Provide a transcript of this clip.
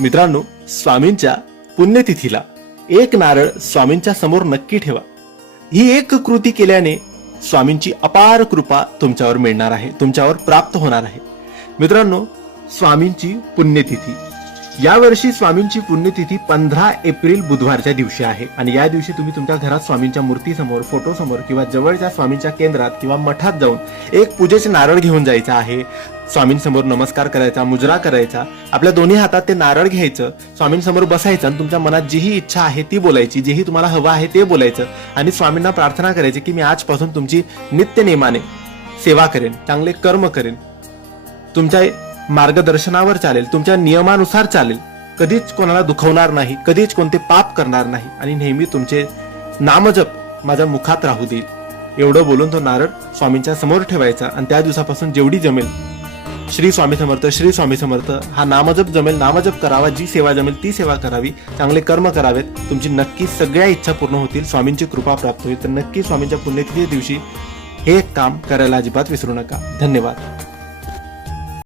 मित्रांनो, स्वामींच्या पुण्यतिथीला एक नारळ स्वामींच्या समोर नक्की ठेवा. ही एक कृती केल्याने स्वामींची अपार कृपा तुमच्यावर मिळणार आहे, तुमच्यावर प्राप्त होणार आहे. मित्रांनो, स्वामींची पुण्यतिथी यावर्षी स्वामींची पुण्यतिथी 15 एप्रिल बुधवारच्या दिवशी आहे. आणि या दिवशी तुम्ही तुमच्या घरात स्वामींच्या मूर्तीसमोर, फोटोसमोर किंवा जवळच्या स्वामींच्या केंद्रात किंवा मठात जाऊन एक पूजेचे नारळ घेऊन जायचं आहे. स्वामींसमोर नमस्कार करायचा, मुजरा करायचा, आपल्या दोन्ही हातात ते नारळ घ्यायचं, स्वामींसमोर बसायचं आणि तुमच्या मनात जीही इच्छा आहे ती बोलायची, जेही तुम्हाला हवं आहे ते बोलायचं आणि स्वामींना प्रार्थना करायची की मी आजपासून तुमची नित्य नेमाने सेवा करेन, चांगले कर्म करेन, तुमच्या मार्गदर्शनावर चालेल, तुमच्या नियमानुसार चालेल, कधीच कोणाला दुखवणार नाही, कधीच कोणते पाप करणार नाही आणि नेहमी तुमचे नामजप माझ्या मुखात राहू देईल. एवढं बोलून तो नारळ स्वामींच्या समोर ठेवायचा आणि त्या दिवसापासून जेवढी जमेल श्री स्वामी समर्थ, श्री स्वामी समर्थ हा नामजप जमेल, नामजप करावा, जी सेवा जमेल ती सेवा करावी, चांगले कर्म करावेत, तुमची नक्की सगळ्या इच्छा पूर्ण होतील, स्वामींची कृपा प्राप्त होईल. तर नक्की स्वामींच्या पुण्यतिथी दिवशी हे काम करायला अजिबात विसरू नका. धन्यवाद.